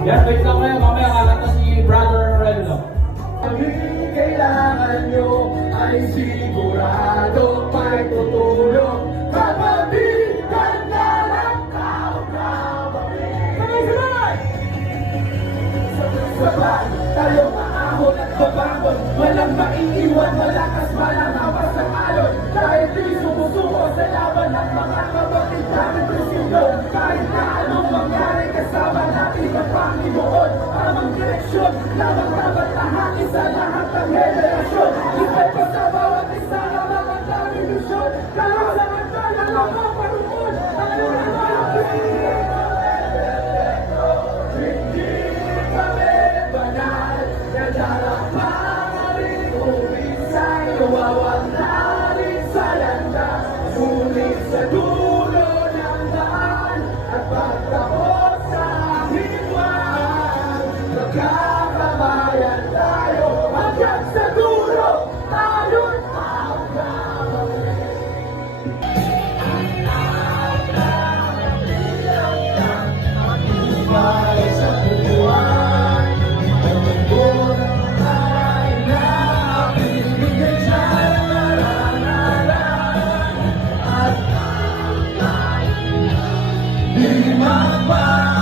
Yan, wait lang kayo. Mamaya kakanta si Brother Renzo. Ang kailangan nyo ay sigurado may tutulong. Kapatiran na lang tao na sabay! Sabay, tayo maahon at babangon. Walang maiiwan, malakas malanghawas sa alon. Dahil di sumusuko sa laban ng mga kapatid namin presido. Kahit na anong mangyari kasama natin ang Panginoon. Tamang direksyon, lamang dapat lahatin sa lahat ng henerasyon. Ipay pa sa bawat isa na mga daming misyon. Kailangan na lang ang maparoon. Ano na hindi kami banal. Nagdarang maaaring umisay. Nawawala rin sa landas. Sulit sa dulo ng daan. At pagtapos sa himwaan, magkakabayan tayo. Hanggang sa dulo, tayo'y para sa buwan. Ang mundo ay napibigay sa naranaran. At di magbabago.